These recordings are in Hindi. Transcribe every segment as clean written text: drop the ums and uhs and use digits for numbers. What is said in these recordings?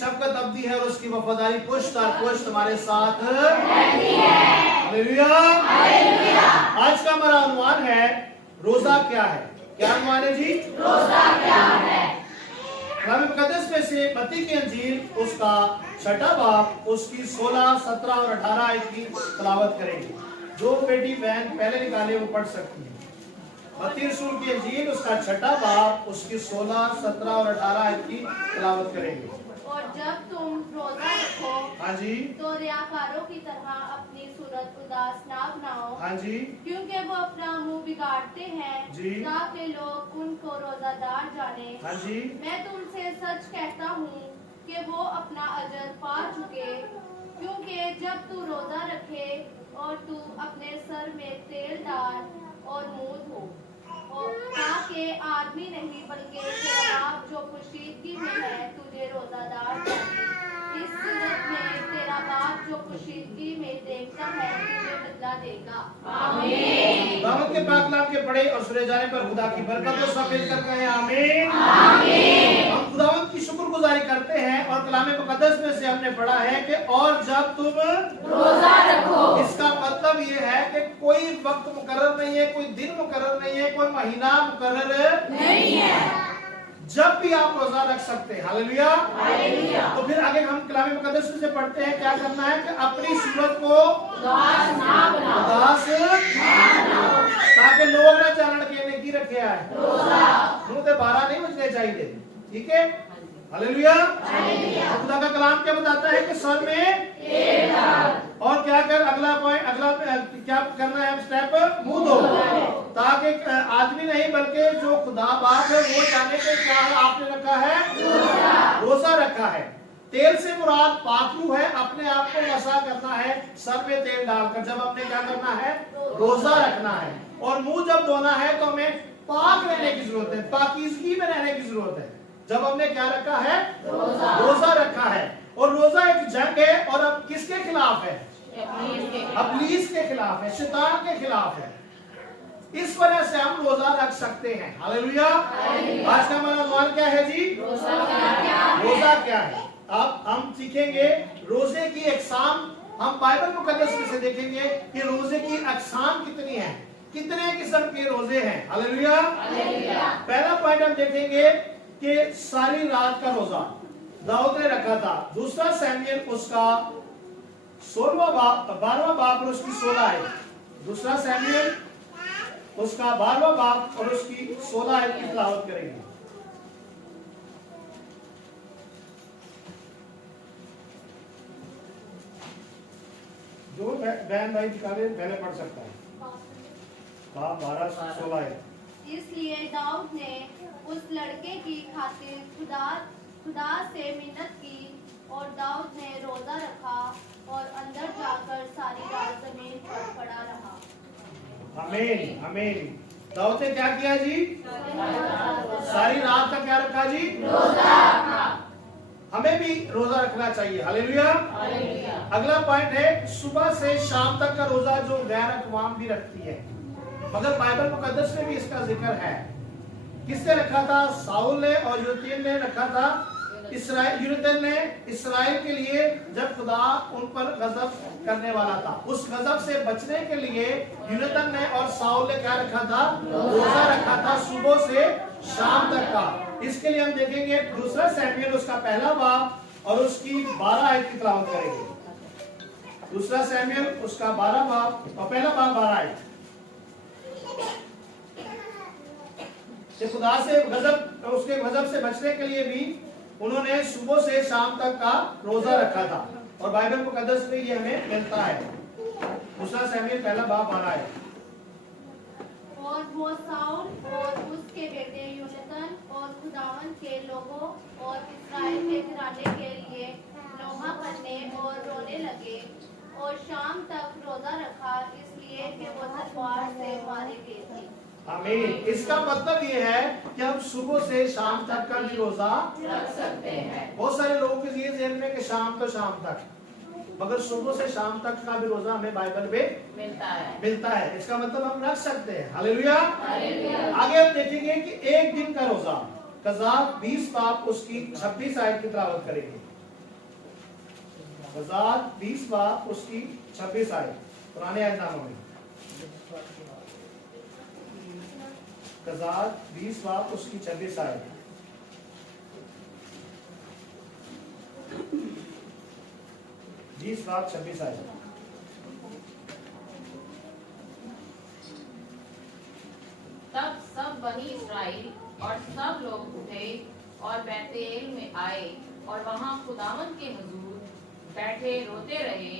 शफकत अब्दी है और उसकी वफादारी पुश्त और पुश्त हमारे साथ रहती है। हालेलुया। आज का हमारा अनुमान है रोजा क्या है। क्या अनुमान है जी? रोजा क्या है? कलाम मुकद्दस में से मत्ती की अंजील उसका 6वां बाब उसकी 16, 17 और 18 आयत की तिलावत करेंगे। जो बेटी बहन पहले निकाले वो पढ़ सकती है। मत्ती रसूल की अंजील उसका 6वां बाब उसकी 16, 17 और 18 आयत की तिलावत करेंगे। और जब तुम रोजा रखो, हाँ जी, तो रियाकारों की तरह अपनी सूरत उदास ना बनाओ, हाँ जी, क्योंकि वो अपना मुंह बिगाड़ते हैं जी, ताकि लोग उनको रोजादार जाने। हाँ जी, मैं तुमसे सच कहता हूँ कि वो अपना अजर पा चुके। क्योंकि जब तू रोजा रखे और तू अपने सर में तेल डाल और मुंह धो, और ताकि आदमी नहीं बल्कि तेरा बाप जो पोशीदगी में है तुझे रोजादार जाने। इस सूरत में तेरा बाप जो पोशीदगी में देखता है तुझे बदला देगा। आमीन। दाऊद के पाक कलाम के पढ़े और सुने जाने पर खुदा की बरकत और सब मिलकर कहें आमीन। आमीन। हम खुदावंद की शुक्रगुजारी करते हैं और कलाम मुकद्दस में से हमने पढ़ा है कि और जब तुम रोजा रखो, इसका मतलब ये है कि कोई वक्त मुकर्रर नहीं है, कोई दिन मुकर्रर नहीं है, कोई महीना मुकर्रर नहीं है। जब भी आप रोजा रख सकते हैं। हालेलुया। हालेलुया। तो फिर आगे हम कलाम मुकद्दस से पढ़ते हैं क्या करना है कि अपनी सूरत को उदास ना बनाओ, ताकि लोग ना जानन के नेकी रखे आए। मुंह से 12 नहीं बजने चाहिए। ठीक है। हालेलुया। खुदा का कलाम क्या बताता है कि सर में तेल डाल और क्या कर अगला पॉइंट, अगला क्या करना है स्टेप, मुंह धो, ताकि आदमी नहीं बल्कि जो खुदा बाप है वो जाने के क्या आपने रखा है, रोजा रखा है। तेल से मुराद पाकरू है, अपने आप को मसा करना है सर में तेल डालकर। जब हमने क्या करना है, रोजा रखना है। और मुंह जब धोना है तो हमें पाक रहने की जरूरत है, पाकीज़गी में रहने की जरूरत है। जब हमने क्या रखा है, रोजा रखा है। और रोजा एक जंग है और अब किसके खिलाफ है, इब्लीस के खिलाफ है, शैतान के खिलाफ है। इस वजह से हम रोजा रख सकते हैं। हालेलुया। आज का हमारा सवाल क्या है जी, रोजा क्या है। अब हम सीखेंगे रोजे की अक़साम। हम बाइबल मुकद्दस में से देखेंगे कि रोजे की अक़साम कितनी है, कितने किस्म के रोजे हैं। हालेलुया। पहला पॉइंट हम देखेंगे कि सारी रात का रोजा दाऊद ने रखा था। दूसरा सैमुएल उसका 16वां बाब 12वां बाब और उसकी 16 आयत। दूसरा सैमुएल उसका 12वां बाब और उसकी 16 आयत की तिलावत करेंगे। जो बहन भाई निकाले पहले पढ़ सकता है। बाब 12, 16 आयत। इसलिए दाऊद ने उस लड़के की खातिर खुदा से मिन्नत की और दाऊद ने रोजा रखा और अंदर जाकर सारी रात जमीन पर पड़ा रहा। आमीन। आमीन। दाऊद ने क्या किया जी, सारी रात का क्या रखा जी, रोजा रखा। हमें भी रोजा रखना चाहिए। हालेलुया। अगला पॉइंट है सुबह से शाम तक का रोजा जो गैर अक़वाम भी रखती है, मगर बाइबल मुकद्दस में भी इसका जिक्र है। किसने रखा था, साउल ने और यूनतन ने रखा था। यूनतन ने इस्राएल के लिए जब खुदा उन पर गजब करने वाला था, उस गजब से बचने के लिए यूनतन ने और साउल ने क्या रखा था, रोजा रखा था सुबह से शाम तक का। इसके लिए हम देखेंगे दूसरा सैमुएल उसका पहला बाब और उसकी 12 आयत की तिलावत करेंगे। दूसरा सैमुएल उसका 12 बाब और पहला बाब 12 आयत। खुदा से गजब, उसके गजब से बचने के लिए भी उन्होंने सुबह से शाम तक का रोजा रखा था और बाइबल मुकद्दस में ये हमें मिलता है। दूसरा सैमुएल पहला बाब 12 है। और वो साउल और उसके बेटे यूनतन और खुदावन के लोगों और इस्राएल के घराने के लिए नोहा करने और रोने लगे और शाम तक रोजा रखा, इसलिए कि वो तलवार से मारे गए थे। आमीन। इसका मतलब ये है कि हम सुबह से शाम तक का भी रोजा रख सकते हैं। बहुत सारे लोगों के ये ज़हन में कि शाम तो शाम तक, मगर सुबह से शाम तक का भी रोजा हमें बाइबल में मिलता है। इसका मतलब हम रख सकते हैं। हालेलुया। आगे हम देखेंगे कि एक दिन का रोजा कज़ाब 20 बाब उसकी 26 आयत की तिलावत करेंगे। गज़ात 20 बाब उसकी 26 आयत, पुराने ऐतनामा में। गज़ात 20 बाब उसकी 26 आयत। बाब 26 आयत। तब सब बनी इस्राएल और सब लोग उठे और बैतेल में आए और वहां खुदावन के हुजूर बैठे रोते रहे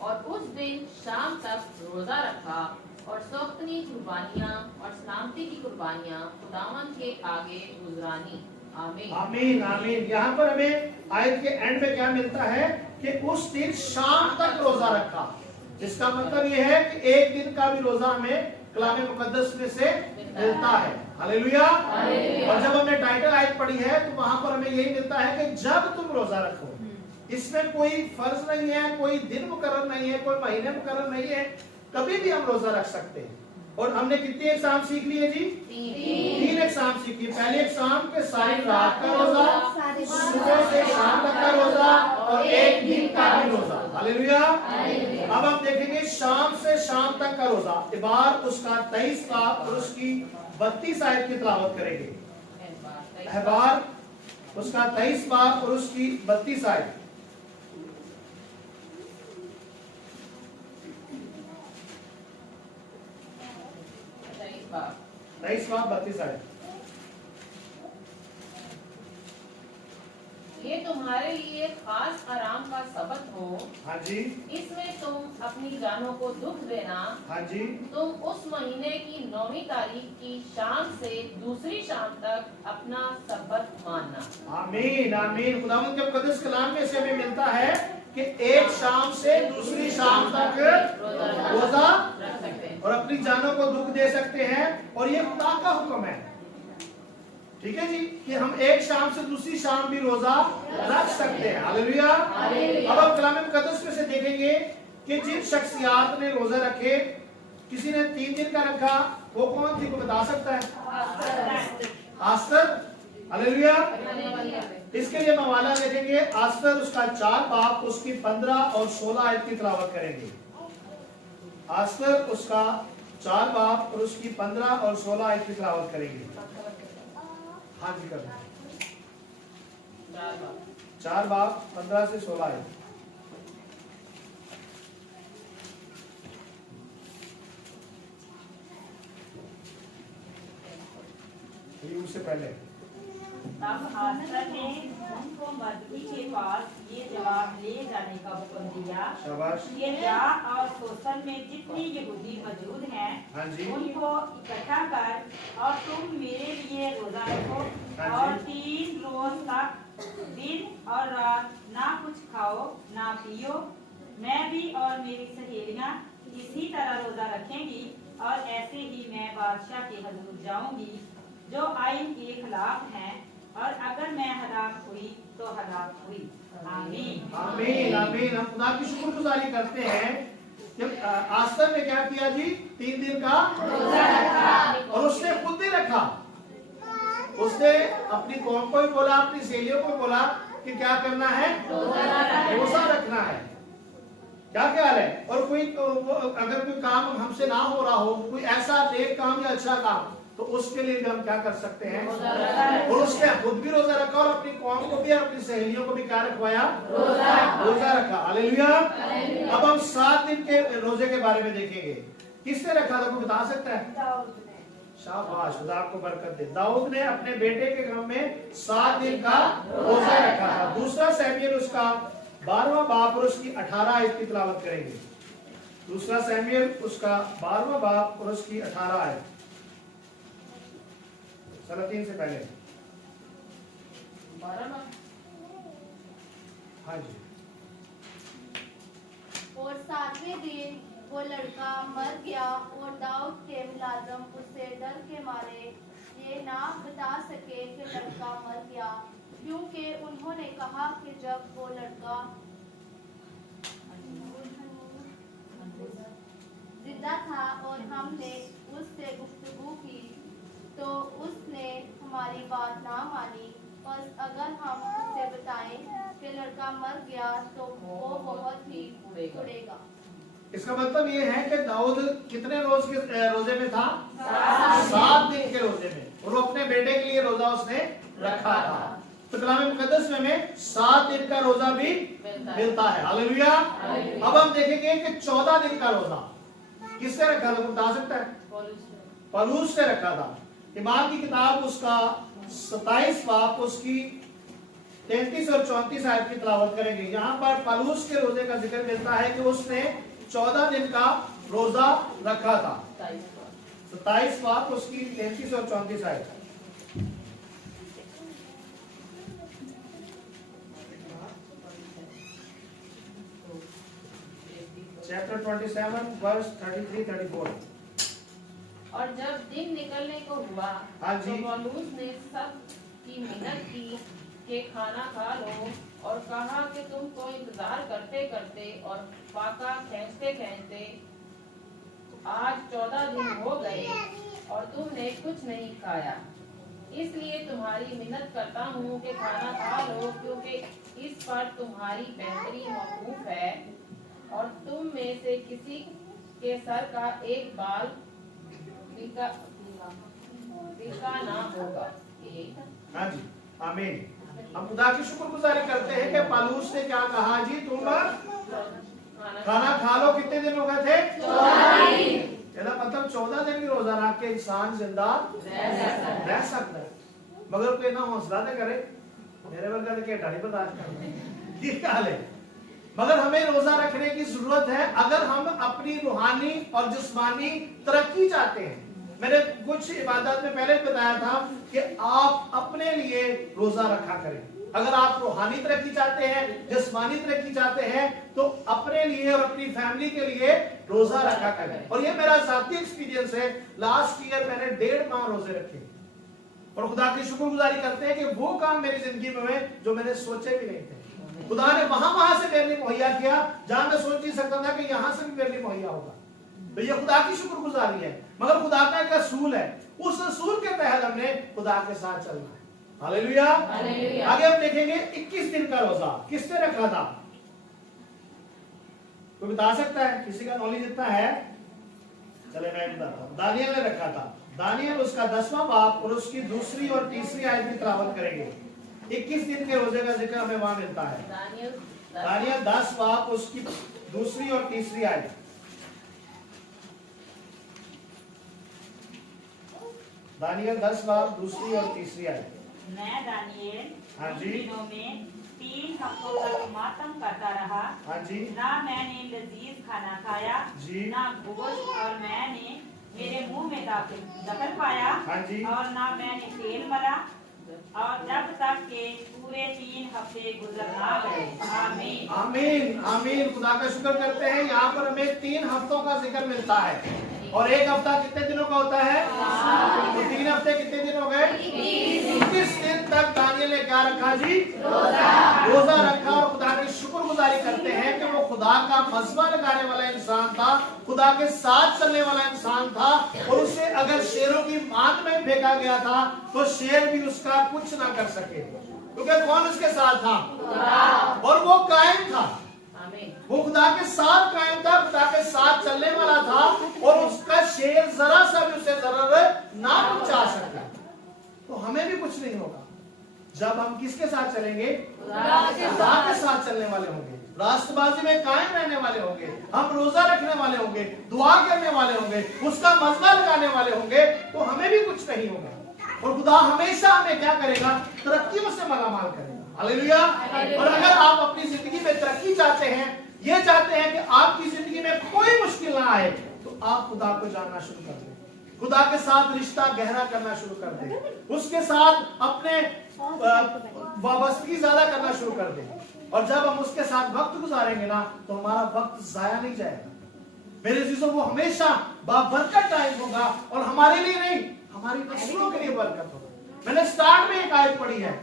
और उस दिन शाम तक रोजा रखा और सोख्तनी कुर्बानियां और सलामती की कुर्बानियां खुदावन के आगे गुजरानी। आमीन आमीन आमीन। यहाँ पर हमें आयत के एंड में क्या मिलता है कि उस दिन शाम तक रोजा रखा। इसका मतलब यह है कि एक दिन का भी रोजा हमें कलाम मुकद्दस में से मिलता है। हालेलुया। और जब हमने टाइटल आयत पढ़ी है तो वहां पर हमें यही मिलता है कि जब तुम रोजा रखो, इसमें कोई फर्ज नहीं है, कोई दिन मुकर्रर नहीं है, कोई महीने मुकर्रर नहीं है, कभी भी हम रोजा रख सकते हैं। और हमने कितनी एग्जाम सीख लिए जी? 3 एग्जाम सीखी। पहले एग्जाम के सारी रात का रोजा, सुबह से शाम तक का रोजा और एक दिन का भी रोजा। हालेलुया। अब हम देखेंगे शाम से शाम तक का रोजा। इबार उसका 23 बाब और उसकी 32 आयत की तिलावत करेंगे। इबार उसका 23 बाब और उसकी 32 आयत। 23 बाब 32 आयत। ये तुम्हारे लिए खास आराम का सबत हो। हाँ जी। इसमें तुम अपनी जानों को दुख देना। हाँ जी। तुम उस महीने की 9वीं तारीख की शाम से दूसरी शाम तक अपना सबत मानना। आमीन आमीन। खुदावंद के मुकद्दस कलाम में से हमें मिलता है कि एक शाम से दूसरी शाम तक रोजा रख सकते हैं और अपनी जानों को दुख दे सकते हैं। और ये खुदा का हुक्म है, ठीक है जी, कि हम एक शाम से दूसरी शाम भी रोजा रख सकते हैं। हालेलुया। अब हम कलाम मुकद्दस में से देखेंगे कि जिन शख्सियात ने रोजा रखे, किसी ने 3 दिन का रखा, वो कौन थी? को बता सकता है? आस्तर। हालेलुया। इसके लिए मवाला देखेंगे। आस्तर उसका 4 बाब उसकी 15 और 16 आयत की तिलावत करेंगे। आस्तर उसका 4 बाब और उसकी 15 और 16 आयत की तिलावत करेंगे। हाँ जी कर 4 बाब 15 से 16 आयत। उससे पहले तब आस्तर ने उनको मर्दी के पास ये जवाब ले जाने का हुक्म दिया कि जा और सोसन में जितने यहूदी मौजूद हैं उनको इकट्ठा कर और तुम मेरे लिए रोजा रखो और 3 रोज तक दिन और रात ना कुछ खाओ ना पियो। मैं भी और मेरी सहेलियां इसी तरह रोजा रखेंगी और ऐसे ही मैं बादशाह के हजूर जाऊंगी जो आइन के खिलाफ हैं, और अगर मैं हलाक हुई तो हलाक हुई। आमीन आमीन आमीन। हम खुदा की शुक्रगुजारी करते हैं। जब आस्तर ने क्या किया जी? 3 दिन का रोजा रखा और उसने खुद ही रखा। उसने अपनी कौम को भी बोला, अपनी सहेलियों को बोला कि क्या करना है? रोजा रखना है। क्या ख्याल है? और कोई अगर कोई काम हमसे ना हो रहा हो, कोई ऐसा नेक काम या अच्छा काम, तो उसके लिए भी हम क्या कर सकते हैं? और उसने खुद भी रोजा रखा और अपनी कौम को भी और अपनी सहेलियों को भी क्या रखवाया? रोजा रखा। हालेलुया। अब हम 7 दिन के रोजे के बारे में देखेंगे। किसने रखा था? कोई बता सकता है? शाबाश, खुदा आपको बरकत दे। दाऊद ने अपने बेटे के घर में 7 दिन का रोजा रखा था। दूसरा सैमुएल उसका 12वां बाब और उसकी 18 आयत की तिलावत करेंगे। दूसरा सैमुएल उसका 12वां बाब और उसकी 18 आयत। 3 से पहले। हाँ जी। और 7वें दिन वो लड़का मर गया और दाऊद के मुलाजम उससे डर के मारे ये ना बता सके कि लड़का मर गया, क्योंकि उन्होंने कहा कि जब वो लड़का जिंदा था और हमने उससे गुफ्तगू की तो उसने हमारी बात ना मानी। बस अगर हम उससे बताएं कि लड़का मर गया तो वो बहुत ही उड़ेगा। इसका मतलब ये है कि दाऊद कितने रोज के रोजे में था? 7 दिन के रोजे में, और वो अपने बेटे के लिए रोजा उसने रखा था। तो कलाम मुकद्दस में हमें 7 दिन का रोजा भी मिलता है। हालेलुया। अब हम देखेंगे कि 14 दिन का रोजा किसने रखा था? बता सकता है? पौलुस ने रखा था। ईमान की किताब उसका 27 बाब उसकी 33 और 34 आयत की तिलावत करेंगे। यहाँ पर पौलुस के रोजे का जिक्र मिलता है कि उसने 14 दिन का रोजा रखा था। 27 बाब उसकी 33 और 34 आयत। Chapter 27 verse 33-34। और जब दिन निकलने को हुआ तो पौलुस ने सब की मिन्नत की कि खाना खा लो, और कहा कि तुमको इंतजार करते करते और फाका खींचते खींचते आज 14 दिन हो गए और तुमने कुछ नहीं खाया। इसलिए तुम्हारी मिन्नत करता हूँ कि खाना खा लो, क्योंकि इस पर तुम्हारी बेहतरी मौकूफ है, और तुम में से किसी के सर का एक बाल बिका ना होगा। हाँ जी, आमीन। हम खुदा की शुक्रगुजारी करते हैं कि पौलुस ने क्या कहा जी? तुम खाना खा लो। कितने दिन हो गए थे? 14 दिन। मतलब 14 दिन की रोजा रख के इंसान जिंदा रह सकता है, मगर कोई ना हौसला न करे। मेरे वर्गा के ढाई बर्दाश्त करना ये हाल है। मगर हमें रोजा रखने की जरूरत है अगर हम अपनी रूहानी और जिस्मानी तरक्की चाहते हैं। मैंने कुछ इबादत में पहले बताया था कि आप अपने लिए रोजा रखा करें। अगर आप रूहानी तरक्की चाहते हैं, जिस्मानी तरक्की चाहते हैं, तो अपने लिए और अपनी फैमिली के लिए रोजा रखा करें। और ये मेरा जाती एक्सपीरियंस है। लास्ट ईयर मैंने 1.5 माह रोजे रखे, और खुदा की शुक्रगुजारी करते हैं कि वो काम मेरी जिंदगी में हुए जो मैंने सोचे भी नहीं थे। खुदा ने वहां से मेरे लिए मुहैया किया जहां मैं सोच नहीं सकता था कि यहां से भी मेरे लिए मुहैया होगा। तो ये खुदा की शुक्रगुजारी है। मगर खुदा का एक असूल है, उस असूल के तहत हमने खुदा के साथ चलना है। हालेलुया। आगे हम देखेंगे 21 दिन का रोजा किसने रखा था? कोई बता सकता है? किसी का नॉलेज इतना है? चले मैं बताता हूं। दानियल ने रखा था। दानियल उसका 10वां बाब और उसकी 2री और 3री आयत की तिलावत करेंगे। 21 दिन के रोजे का जिक्र हमें वहां मिलता है। दानियल 10 बाब उसकी 2री और 3री आयत। दानियल 10 बाब 2री और 3री आयत। मैं दानियल हाँ जी। दिनों में 3 हफ्तों तक मातम करता रहा। हाँ जी। ना मैंने लजीज खाना खाया जी। ना गोश्त, और मैंने मेरे मुंह में दखल पाया। हाँ जी। और ना मैंने तेल मला, और जब तक के पूरे 3 हफ्ते गुजर ना गए। आमीन आमीन आमीन। खुदा का शुक्र करते हैं। यहाँ पर हमें 3 हफ्तों का जिक्र मिलता है, और एक हफ्ता कितने दिनों का होता है? तो 3 हफ्ते कितने दिन हो गए? 21 दिन तक दानियल ने क्या रखा जी? रोजा रखा। और खुदा की शुक्रगुजारी करते हैं कि वो खुदा का मजमा लगाने वाला इंसान था, खुदा के साथ चलने वाला इंसान था, और उसे अगर शेरों की मांद में फेंका गया था तो शेर भी उसका कुछ ना कर सके, क्योंकि कौन उसके साथ था? और वो कायम था। वो खुदा के साथ कायम था, खुदा के साथ चलने वाला था, और उसका शेर जरा सा भी उसे जरूरत ना पहुंचा सका। तो हमें भी कुछ नहीं होगा जब हम किसके साथ चलेंगे? खुदा के साथ चलने वाले होंगे, रास्तबाजी में कायम रहने वाले होंगे, हम रोजा रखने वाले होंगे, दुआ करने वाले होंगे, उसका मजमा लगाने वाले होंगे, तो हमें भी कुछ नहीं होगा। और खुदा हमेशा हमें क्या करेगा? तरक्कियों से मालामाल करेगा। हालेलुया। और अगर आप अपनी जिंदगी में तरक्की चाहते हैं, ये चाहते हैं कि आपकी जिंदगी में कोई मुश्किल ना आए, तो आप खुदा को जानना शुरू कर दें, खुदा के साथ रिश्ता गहरा करना शुरू कर दें, उसके साथ अपने वाबस्तगी ज्यादा करना शुरू कर दें। और जब हम उसके साथ वक्त गुजारेंगे ना, तो हमारा वक्त जाया नहीं जाएगा। मेरे चीजों वो हमेशा बाबरकत टाइम होगा, और हमारे लिए नहीं, हमारी नस्लों के लिए बरकत होगा। मैंने स्टार्ट में एक आयत पढ़ी है।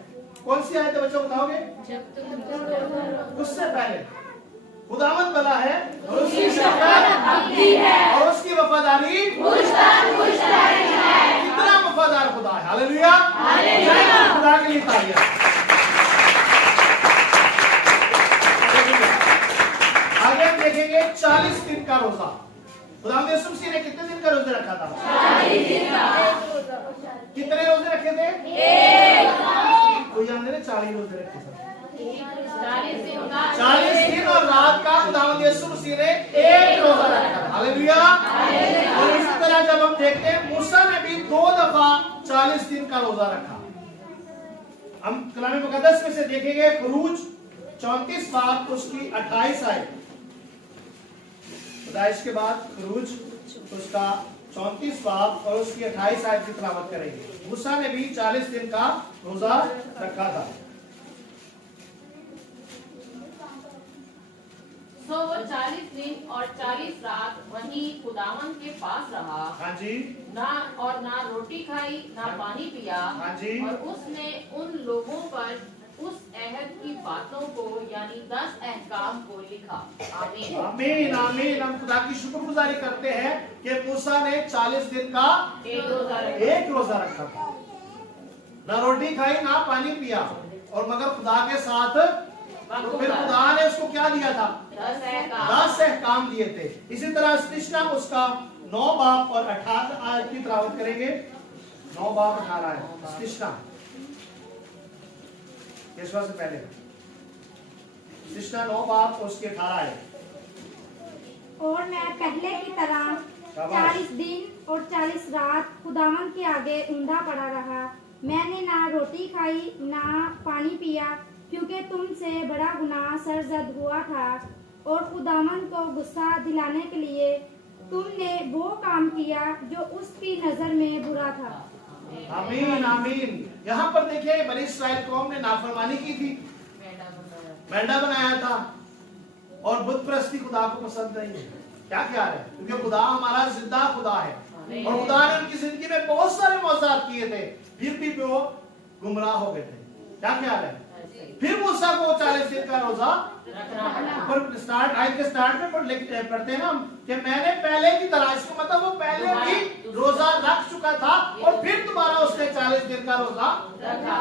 कौन सी आयत है बच्चों, बताओगे? उससे पहले खुदावंद भला है और उसकी शफकत अबदी है और उसकी वफादारी कितना वफादार खुदा है। हालेलुया। खुदा के लिए तारीफ। 40 दिन का रोजा। खुदावंद यीशु मसीह ने कितने दिन का रोजा रखा था? 40 दिन का। कितने रोजे रखे थे? कोई आंदे ने 40 रोजे रखे थे। 40 दिन और रात का खुदावंद यीशु मसीह ने एक रोजा रखा। हालेलुया। और इसी तरह जब हम देखते हैं मूसा ने भी 2 दफा 40 दिन का रोजा रखा। हम कलाम मुकद्दस में से देखेंगे खरूज 34 बाब उसकी 28 आयत। पैदाइश के बाद खरूज उसका 34 बाब और उसकी 28 आयत की तिलावत करेंगे। मूसा ने भी 40 दिन का रोजा रखा था। सो वो 40 दिन और 40 रात वहीं खुदावन के पास रहा। हाँ जी। ना रोटी खाई ना पानी पिया। हाँ जी। और उसने उन लोगों पर उस अहद की बातों को यानी 10 अहकाम को लिखा। आमीन आमीन आमीन। हम खुदा की शुक्रगुजारी करते हैं कि मूसा ने 40 दिन का एक रोजा रखा था। ना रोटी खाई ना पानी पिया और मगर खुदा के साथ। तो फिर खुदा ने उसको क्या दिया था? 10 अहकाम दिए थे। इसी तरह सृष्टा उसका 9 बाब और 18 आयत की तिलावत करेंगे। 9 बाब 18 आयत सृष्टा यीशु से पहले सृष्टा 9 बाब और उसके 18 आयत। और मैं पहले की तरह 40 दिन और 40 रात खुदावन के आगे ऊंधा पड़ा रहा। मैंने ना रोटी खाई ना पानी पिया क्योंकि तुमसे बड़ा गुनाह सरजद हुआ था और खुदावन को गुस्सा दिलाने के लिए तुमने वो काम किया जो उसकी नजर में बुरा था। आमीन आमीन। यहाँ पर देखिए बनी इस्राएल कौम ने नाफरमानी की थी, मेंढा बनाया था और बुत परस्ती खुदा को पसंद नहीं है। क्या ख्याल है? क्योंकि खुदा हमारा जिंदा खुदा है और खुदा ने उनकी जिंदगी में बहुत सारे मौजूद किए थे, फिर भी वो गुमराह हो गए थे। क्या ख्याल है? फिर मूसा को 40 दिन का रोजा ऊपर स्टार्ट आयत के स्टार्ट में पढ़ते हैं ना कि मैंने पहले की तरह, इसका मतलब वो पहले भी रोजा रख चुका था और फिर दोबारा उसने 40 दिन का रोजा रखा।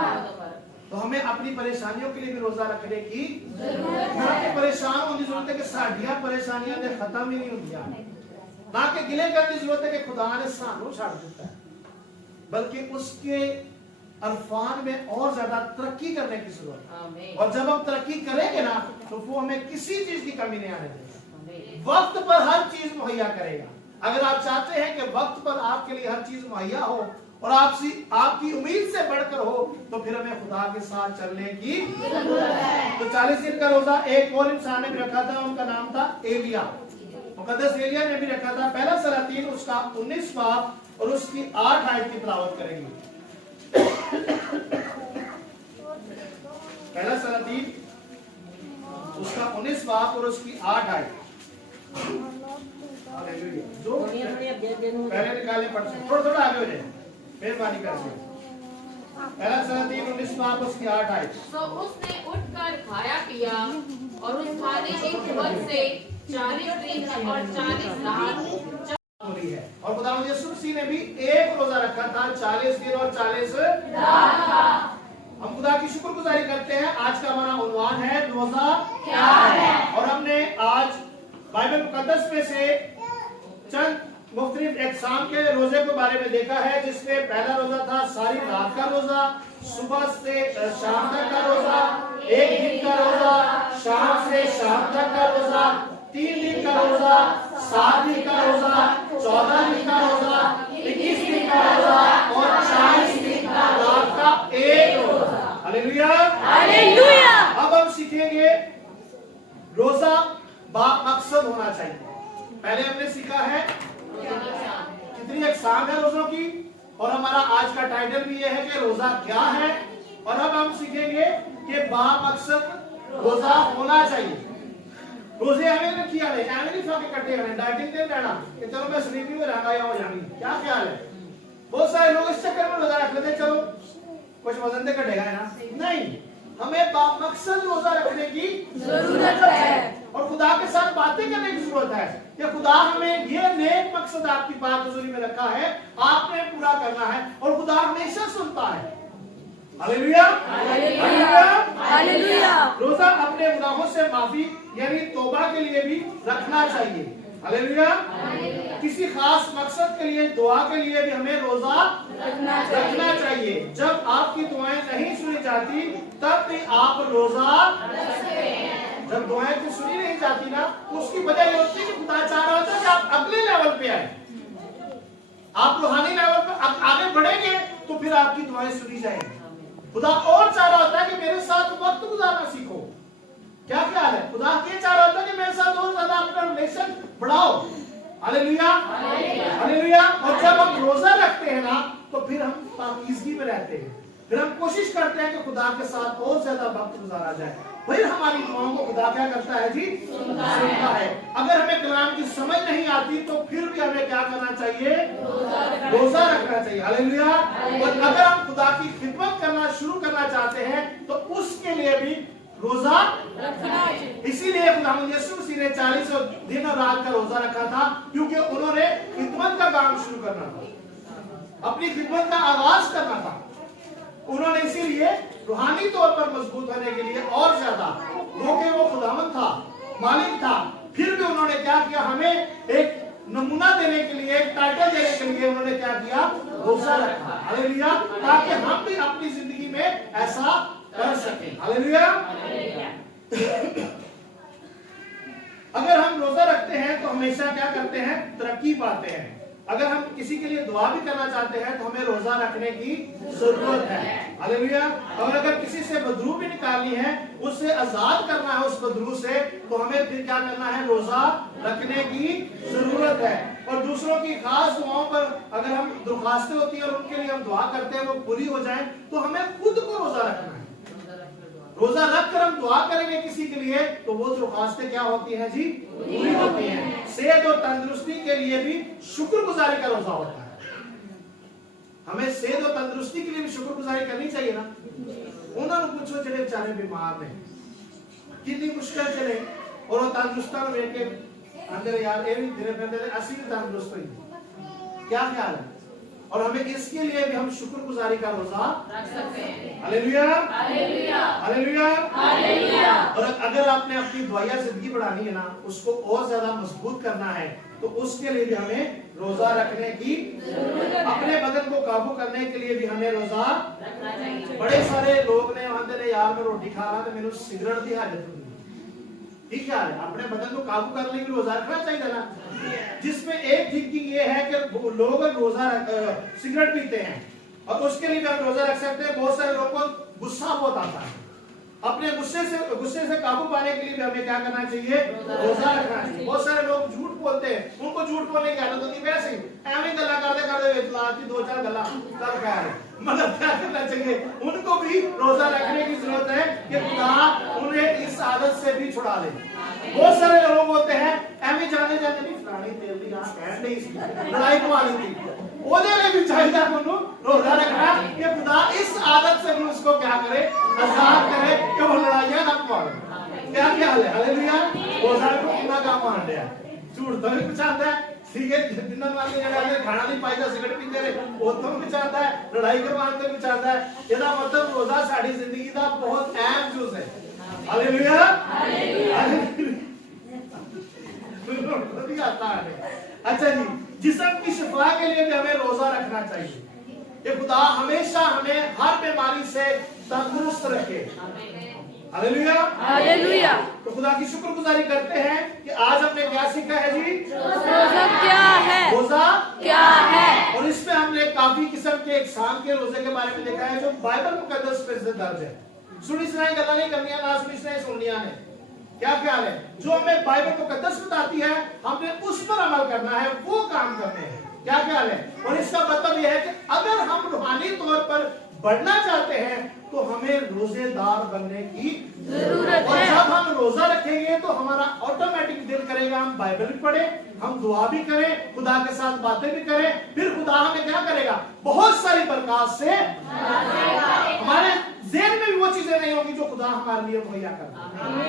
तो हमें अपनी परेशानियों के लिए भी रोजा रखने की जरूरत। परेशान होने की जरूरत है कि साडियां परेशानियां ने खत्म ही नहीं होती, ना कि गिले करने की जरूरत है कि खुदा ने सानू छाड़ देता है, बल्कि उसके अरफान में और ज्यादा तरक्की करने की जरूरत है। और जब हम तरक्की करेंगे ना तो वो हमें किसी चीज की कमी नहीं आने देगा, वक्त पर हर चीज मुहैया करेगा। अगर आप चाहते हैं कि वक्त पर आपके लिए हर चीज मुहैया हो और आपकी उम्मीद से बढ़कर हो तो फिर हमें खुदा के साथ चलने की जरूरत है। तो 40 दिन का रोजा एक और इंसान ने भी रखा था, उनका नाम था एलिया। मुकद्दस एलिया ने भी रखा था। पहला सलातीन उसका 19 बाब और उसकी 8 आयत की तिलावत करेंगे। पहला सलातीन उसका 19 बाब और उसकी 8 आयत। जो पहले निकाले पढ़ सकते, थोड़ा आगे हो जाए, मेहरबानी करके। पहला सलातीन 19 बाब उसकी 8 आयत। तो उसने उठकर खाया पिया और उस खाने के खुबक से 40 दिन और 40 रात है। और खुदावंद यीशु मसीह ने भी एक रोजा रखा था, 40 दिन और 40 रात। हम खुदा की शुक्रगुजारी करते हैं। आज का हमारा उन्वान है रोजा क्या है, और हमने आज बाइबल मुकद्दस में से चंद मुख्तलिफ एग्जाम के रोजे के बारे में देखा है, जिसमें पहला रोजा था सारी रात का रोजा, सुबह से शाम तक का रोजा, एक दिन का रोजा, शाम से शाम तक का रोजा, 3 दिन का रोजा, 7 दिन का रोजा, 14 दिन का रोजा, 21 दिन का रोजा और 40 दिन का रात का एक रोजा। Hallelujah hallelujah. अब हम सीखेंगे रोजा बामकसद होना चाहिए। पहले हमने सीखा है कितनी अक़साम है रोजों की, और हमारा आज का टाइटल भी यह है कि रोजा क्या है। और अब हम सीखेंगे कि बामकसद रोजा होना चाहिए। रोजे हमें नहीं किया नहीं, हमें नहीं फाके कट्टे करने, डाइटिंग नहीं रहना कि चलो मैं स्लीपिंग में रहना या हो जानी। क्या ख्याल है? बहुत सारे लोग इस चक्कर में रोजा रख लेते, चलो कुछ वजन से कटेगा है ना। नहीं, हमें बामकसद रोजा रखने की जरूरत है और खुदा के साथ बातें करने की जरूरत है कि खुदा हमें ये नेक मकसद आपकी बात हुजूरी में रखा है, आपने पूरा करना है। और खुदा हमेशा सुनता है। Hallelujah, hallelujah. रोजा अपने गुनाहों से माफी यानी तौबा के लिए भी रखना चाहिए। हालेलुया। किसी खास मकसद के लिए, दुआ के लिए भी हमें रोजा रखना चाहिए। जब आपकी दुआएं नहीं सुनी जाती तब भी आप रोजा रख सकते हैं। जब दुआएं तो सुनी नहीं जाती ना, उसकी वजह ये होती है कि खुदा चाह रहा होता है कि आप अगले लेवल पे आए, आप रूहानी लेवल पर आगे बढ़ेंगे तो फिर आपकी दुआएं सुनी जाएंगी। खुदा और चाह रहा होता है कि मेरे साथ वक्त गुजारना सीखो। क्या ख्याल है? खुदा ये चाह रहा होता है कि मेरे साथ और ज्यादा अपना रिलेशन बढ़ाओ। Hallelujah, hallelujah. और जब हम रोजा रखते हैं ना तो फिर हम पाकीज़गी में रहते हैं, फिर हम कोशिश करते हैं कि खुदा के साथ और ज्यादा वक्त गुजारा जाए। फिर हमारी दुआओं को खुदा क्या करता है जी? सुनता है। अगर हमें कलाम की समझ नहीं आती तो फिर भी हमें क्या करना चाहिए? रोजा रखना चाहिए। हालेलुया। और अगर हम खुदा की खिदमत करना शुरू करना चाहते हैं तो उसके लिए भी रोजा रखना चाहिए। इसीलिए खुदावंद यीशु मसीह ने 40 दिन और रात का रोजा रखा था, क्योंकि उन्होंने खिदमत का काम शुरू करना था, अपनी खिदमत का आगाज करना था। उन्होंने इसीलिए रूहानी तौर पर मजबूत होने के लिए और ज्यादा, क्योंकि वो खुदावंद था, मालिक था, फिर भी उन्होंने क्या किया? हमें एक नमूना देने के लिए, एक टाइटल देने के लिए उन्होंने क्या किया? रोजा रखा। हालेलुया। ताकि हम भी अपनी जिंदगी में ऐसा कर सकें। हालेलुया। अगर हम रोजा रखते हैं तो हमेशा क्या करते हैं? तरक्की पाते हैं। अगर हम किसी के लिए दुआ भी करना चाहते हैं तो हमें रोजा रखने की जरूरत है। हालेलुया। और अगर किसी से बदरू भी निकालनी है, उससे आजाद करना है उस बदरू से, तो हमें फिर क्या करना है? रोजा रखने की जरूरत है। और दूसरों की खास दुआओं पर अगर हम दरख्वास्तें होती है और उनके लिए हम दुआ करते हैं वो पूरी हो जाए, तो हमें खुद को रोजा रखना है। रोजा रखकर हम दुआ करेंगे किसी के लिए तो वो दरख्वास्तें क्या होती हैं जी? पूरी होती हैं। सेहत और तंदुरुस्ती के लिए भी शुक्रगुजारी का रोजा होता है। हमें सेहत और तंदुरुस्ती के लिए भी शुक्रगुजारी करनी चाहिए ना। उन्होंने पूछो चले बेचारे बीमार ने, कितनी मुश्किल चले और तंदुरुस्ता वेख के अंदर यार ये भी धीरे धीरे असली तंदुरुस्त हुई। क्या ख्याल है? और हमें इसके लिए भी हम शुक्रगुजारी का रोजा रख सकते हैं। Hallelujah, hallelujah, hallelujah, hallelujah. और अगर आपने अपनी दुआया जिंदगी बढ़ानी है ना, उसको और ज्यादा मजबूत करना है, तो उसके लिए भी हमें रोजा रखने की जरूरत है। अपने बदन को काबू करने के लिए भी हमें रोजा रखना चाहिए। बड़े सारे लोग ने आंदे ने यार मैं रोटी खा रहा तो मैंने सिगरेट की हालत हुई। ठीक है, अपने बदन को काबू करने के लिए रोजा रखना चाहिए ना। जिसमें एक थिंकिंग ये है कि लोग रोजा सिगरेट पीते हैं और उसके लिए भी हम रोजा रख सकते हैं। बहुत सारे लोगों को गुस्सा बहुत आता है, अपने गुस्से से काबू पाने के लिए भी हमें क्या करना चाहिए? रोजा रखना चाहिए। बहुत सारे लोग झूठ बोलते हैं, उनको झूठ बोलने की आदत होती है, वैसे एवं गल्ला करते करते दो चार गल्ला कर क्या है, मतलब क्या करना चाहिए? उनको भी रोजा रखने की जरूरत है कि खुदा उन्हें इस आदत से भी छुड़ा दे। बहुत सारे लोग होते हैं एवं जाने नहीं फलानी तेल दी हां कहन नहीं लड़ाई को आ दी ओदे लिए भी चाहिए उन्होंने रोजा रखना कि खुदा इस आदत से भी उसको क्या करे? आजाद करे कि वो लड़ाइयां ना पाए। क्या ख्याल है? हालेलुया। रोजा को कितना काम आंड है, झूठ तो भी बचाता है, सिगरेट दिन वाले जड़े खाना नहीं पाइदा सिगरेट पीते रहे वो तो भी बचाता है, लड़ाई करवाने तो भी बचाता है। ਇਹਦਾ मतलब रोजा साडी जिंदगी का बहुत अहम जुज़ है। Hallelujah, hallelujah. अच्छा जी, जिस्म की शिफा के लिए भी हमें रोजा रखना चाहिए कि खुदा हमेशा हमें हर बीमारी से तंदुरुस्त रखे। Hallelujah, hallelujah. तो खुदा की शुक्रगुजारी करते हैं कि आज हमने क्या सीखा है जी? रोजा क्या है? रोजा क्या है? और इसमें हमने काफी किस्म के इकसाम के रोजे के बारे में देखा है जो बाइबल मुकद्दस में से दर्ज है। सुनी सुनाई गल्ला नहीं करनी है, ना सुनी सुनाई सुननिया है। क्या ख्याल है? जो हमें बाइबल मुकद्दस बताती है हमने उस पर अमल करना है, वो काम करने हैं। क्या ख्याल है? और इसका मतलब यह है कि अगर हम रूहानी तौर पर बढ़ना चाहते हैं तो हमें रोजेदार बनने की जरूरत है। और जब हम रोजा रखेंगे तो हमारा ऑटोमेटिक दिल करेगा हम बाइबल भी पढ़ें, हम दुआ भी करें, खुदा के साथ बातें भी करें, फिर खुदा हमें क्या करेगा? बहुत सारी बरकत से हमारे ज़हन में भी वो चीजें नहीं होगी जो खुदा हमारे लिए मुहैया करता है,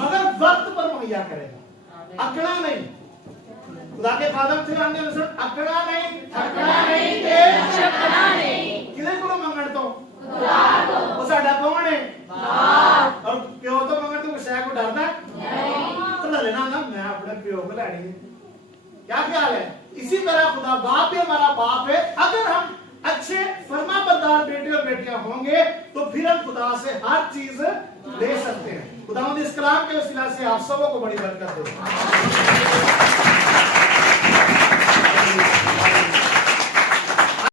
मगर वक्त पर मुहैया करेगा, अकड़ा नहीं। खुदा के खादम फिरौन ने अकड़ा नहीं, थकना नहीं, शकना नहीं। किधर को मंगण तो वो साडा कौन है? और प्यो तो मगर तू किसी को डरदा तो लेना ना, मैं अपने प्यो को लैनी है। क्या ख्याल है? इसी तरह खुदा बाप भी हमारा बाप है। अगर हम अच्छे फरमाबरदार बेटे और बेटियां होंगे तो फिर हम खुदा से हर चीज ले सकते हैं। खुदा इस कलाम के वसीला से आप सबों को बड़ी बरकत दे।